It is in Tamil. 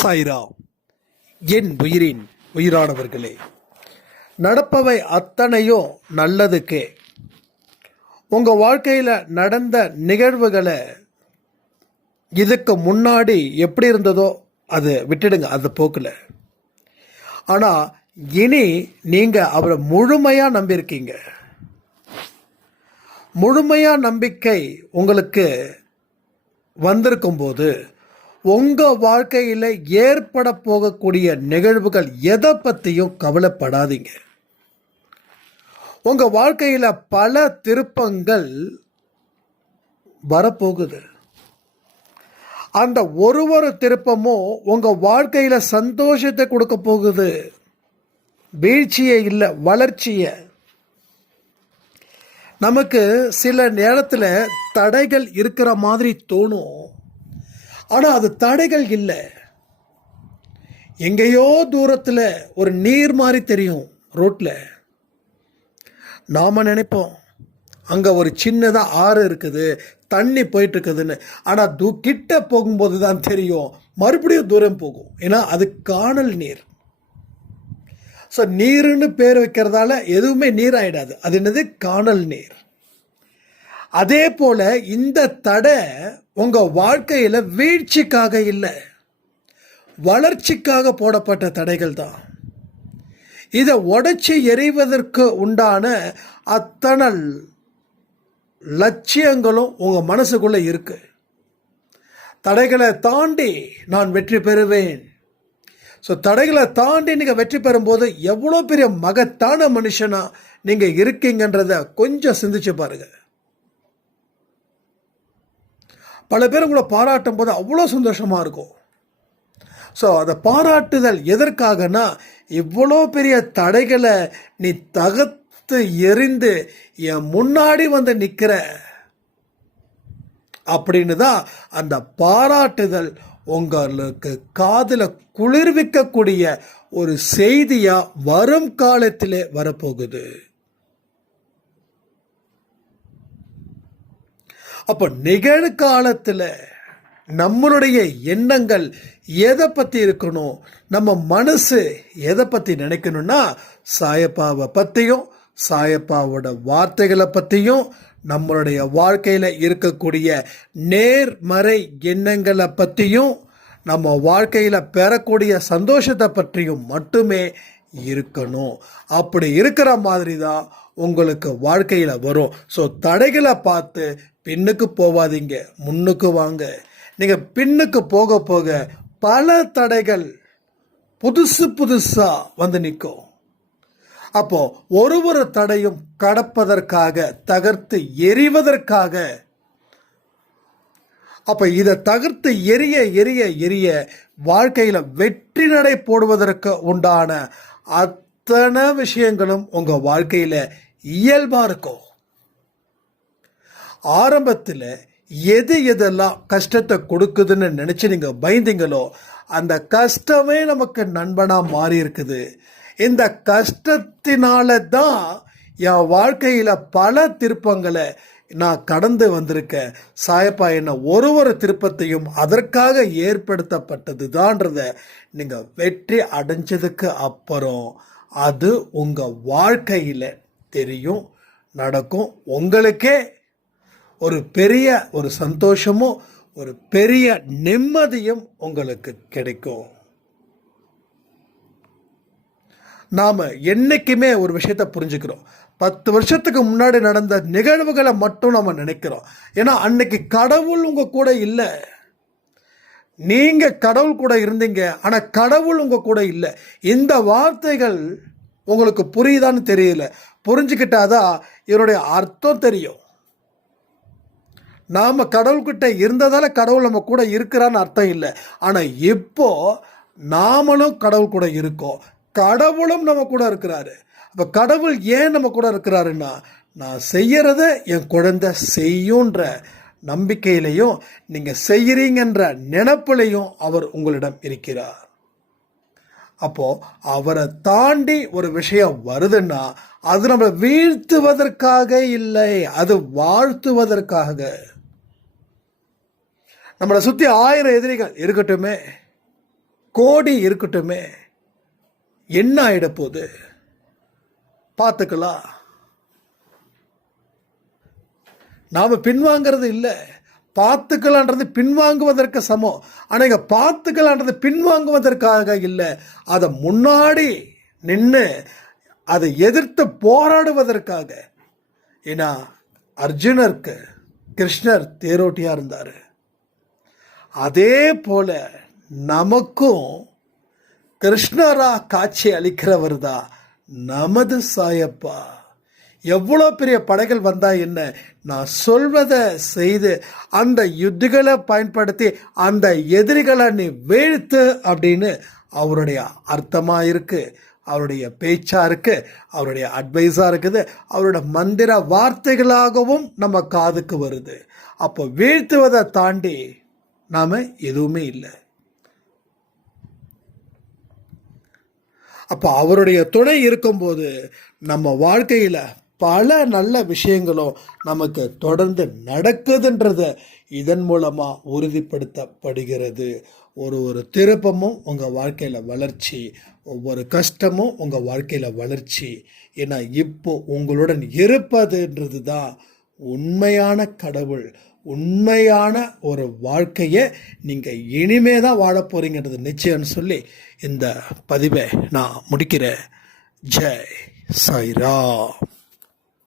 சாய்ரா என் உயிரின் உயிரானவர்களே நடப்பவை அத்தனையும் நல்லதுக்கே. உங்கள் வாழ்க்கையில் நடந்த நிகழ்வுகளை இதுக்கு முன்னாடி எப்படி இருந்ததோ அது விட்டுடுங்க அந்த போக்கில். ஆனால் இனி நீங்கள் அவரை முழுமையாக நம்பியிருக்கீங்க. முழுமையாக நம்பிக்கை உங்களுக்கு வந்திருக்கும் போது உங்கள் வாழ்க்கையில் ஏற்பட போகக்கூடிய நிகழ்வுகள் எதை பற்றியும் கவலைப்படாதீங்க. உங்கள் வாழ்க்கையில் பல திருப்பங்கள் வரப்போகுது. அந்த ஒரு ஒரு திருப்பமும் உங்கள் வாழ்க்கையில் சந்தோஷத்தை கொடுக்க போகுது. வீழ்ச்சியை இல்லை வளர்ச்சியை. நமக்கு சில நேரத்தில் தடைகள் இருக்கிற மாதிரி தோணும். ஆனால் அது தடைகள் இல்லை. எங்கேயோ தூரத்தில் ஒரு நீர் மாதிரி தெரியும் ரோட்டில் நாம் நினைப்போம் அங்கே ஒரு சின்னதாக ஆறு இருக்குது தண்ணி போயிட்டு இருக்குதுன்னு ஆனால் தூ கிட்ட போகும்போது தான் தெரியும் மறுபடியும் தூரம் போகும். ஏன்னா அது காணல் நீர். ஸோ நீருன்னு பேர் வைக்கிறதால எதுவுமே நீர் ஆகிடாது அது என்னது? காணல் நீர். அதே போல இந்த தடை உங்க வாழ்க்கையில வீழ்ச்சிக்காக இல்லை. வளர்ச்சிக்காக போடப்பட்ட தடைகள் தான். இதை உடைச்சி எறிவதற்கு உண்டான அத்தனை லட்சியங்களும் உங்க மனசுக்குள்ள இருக்கு. தடைகளை தாண்டி நான் வெற்றி பெறுவேன். ஸோ தடைகளை தாண்டி நீங்கள் வெற்றி பெறும்போது எவ்வளோ பெரிய மகத்தான மனுஷனாக நீங்கள் இருக்கீங்கன்றத கொஞ்சம் சிந்திச்சு பாருங்கள் பல பேர் உங்களை பாராட்டும் போது அவ்வளோ சந்தோஷமாக இருக்கும். ஸோ அதை பாராட்டுதல் எதற்காகனா இவ்வளோ பெரிய தடைகளை நீ தகர்த்து எரிந்து என் முன்னாடி வந்து நிற்கிற அப்படின்னு தான் அந்த பாராட்டுதல் உங்களுக்கு காதில் குளிர்விக்கக்கூடிய ஒரு செய்தியாக வரும் காலத்திலே வரப்போகுது. அப்போ நிகழ்காலத்தில் நம்மளுடைய எண்ணங்கள் எதை பற்றி இருக்கணும்? நம்ம மனசு எதை பற்றி நினைக்கணும்னா சாயப்பாவை பற்றியும் சாயப்பாவோட வார்த்தைகளை பற்றியும் நம்மளுடைய வாழ்க்கையில் இருக்கக்கூடிய நேர்மறை எண்ணங்களை பற்றியும் நம்ம வாழ்க்கையில் பெறக்கூடிய சந்தோஷத்தை பற்றியும் மட்டுமே இருக்கணும். அப்படி இருக்கிற மாதிரி தான் உங்களுக்கு வாழ்க்கையில் வரும். ஸோ தடைகளை பார்த்து பின்னுக்கு போவாதீங்க முன்னுக்கு வாங்க. நீங்கள் பின்னுக்கு போக போக பல தடைகள் புதுசு புதுசாக வந்து நிற்கும். அப்போ ஒரு ஒரு தடையும் கடப்பதற்காக தகர்த்து எரிவதற்காக அப்போ இதை தகர்த்து எரிய எரிய எரிய வாழ்க்கையில் வெற்றி நடை போடுவதற்கு உண்டான அத்தனை விஷயங்களும் உங்கள் வாழ்க்கையில் இயல்பாக இருக்கும். ஆரம்பத்தில் எது எதெல்லாம் கஷ்டத்தை கொடுக்குதுன்னு நினச்சி நீங்கள் பயந்தீங்களோ அந்த கஷ்டமே நமக்கு நண்பனாக மாறி இருக்குது இந்த கஷ்டத்தினால தான் என் வாழ்க்கையில் பல திருப்பங்களை நான் கடந்து வந்திருக்கேன். சாயப்பா என்ன ஒரு ஒரு திருப்பத்தையும் அதற்காக ஏற்படுத்தப்பட்டது தான்றத நீங்கள் வெற்றி அடைஞ்சதுக்கு அப்புறம் அது உங்கள் வாழ்க்கையில் தெரியும் நடக்கும். உங்களுக்கே ஒரு பெரிய ஒரு சந்தோஷமும் ஒரு பெரிய நிம்மதியும் உங்களுக்கு கிடைக்கும். நாம் என்றைக்குமே ஒரு விஷயத்த புரிஞ்சுக்கிறோம். பத்து வருஷத்துக்கு முன்னாடி நடந்த நிகழ்வுகளை மட்டும் நம்ம நினைக்கிறோம். ஏன்னா அன்னைக்கு கடவுள் உங்கள் கூட இல்லை. நீங்கள் கடவுள் கூட இருந்தீங்க. ஆனால் கடவுள் உங்கள் கூட இல்லை. இந்த வார்த்தைகள் உங்களுக்கு புரியுதான்னு தெரியல. புரிஞ்சுக்கிட்டாதான் இதனுடைய அர்த்தம் தெரியும். நாம் கடவுள்கிட்ட இருந்ததால் கடவுள் நம்ம கூட இருக்கிறான்னு அர்த்தம் இல்லை. ஆனால் இப்போது நாமளும் கடவுள் கூட இருக்கோம். கடவுளும் நம்ம கூட இருக்கிறாரு. அப்போ கடவுள் ஏன் நம்ம கூட இருக்கிறாருன்னா நான் செய்கிறத என் குழந்தை செய்யுன்ற நம்பிக்கையிலையும் நீங்கள் செய்கிறீங்கன்ற நினப்பிலையும் அவர் உங்களிடம் இருக்கிறார். அப்போது அவரை தாண்டி ஒரு விஷயம் வருதுன்னா அது நம்மளை வீழ்த்துவதற்காக இல்லை அது வாழ்த்துவதற்காக. நம்மளை சுற்றி ஆயிரம் எதிரிகள் இருக்கட்டுமே கோடி இருக்கட்டுமே என்ன ஆகிடப்போகுது பார்த்துக்கலாம். நாம் பின்வாங்கிறது இல்லை. பார்த்துக்கலான்றது பின்வாங்குவதற்கு சமம். ஆனால் இங்கே பார்த்துக்கலான்றது பின்வாங்குவதற்காக இல்லை. அதை முன்னாடி நின்று அதை எதிர்த்து போராடுவதற்காக. ஏன்னா அர்ஜுனருக்கு கிருஷ்ணர் தேரோட்டியாக இருந்தார். அதே போல நமக்கும் கிருஷ்ணரா காட்சி அளிக்கிறவர் தான் நமது சாயப்பா. எவ்வளோ பெரிய படைகள் வந்தால் என்ன? நான் சொல்வதை செய்து அந்த யுத்திகளை பயன்படுத்தி அந்த எதிரிகளை நீ வீழ்த்து அப்படின்னு அவருடைய அர்த்தமாக இருக்குது அவருடைய பேச்சாக இருக்குது அவருடைய அட்வைஸாக இருக்குது. அவரோட மந்திர வார்த்தைகளாகவும் நம்ம காதுக்கு வருது. அப்போ வீழ்த்துவதை தாண்டி நாம் எதுவுமே இல்லை. அப்போ அவருடைய துணை இருக்கும்போது நம்ம வாழ்க்கையில் பல நல்ல விஷயங்களும் நமக்கு தொடர்ந்து நடக்குதுன்றத இதன் மூலமாக உறுதிப்படுத்தப்படுகிறது. ஒரு ஒரு திருப்பமும் உங்கள் வாழ்க்கையில் வளர்ச்சி ஒவ்வொரு கஷ்டமும் உங்கள் வாழ்க்கையில் வளர்ச்சி. ஏன்னா இப்போ உங்களுடன் இருப்பதுன்றது தான் உண்மையான கடவுள் உண்மையான ஒரு வாழ்க்கையை நீங்கள் இனிமே தான் வாழ போகிறீங்கிறது நிச்சயம்னு சொல்லி இந்த பதிவை நான் முடிக்கிறேன். ஜெய் சாய்ராம்.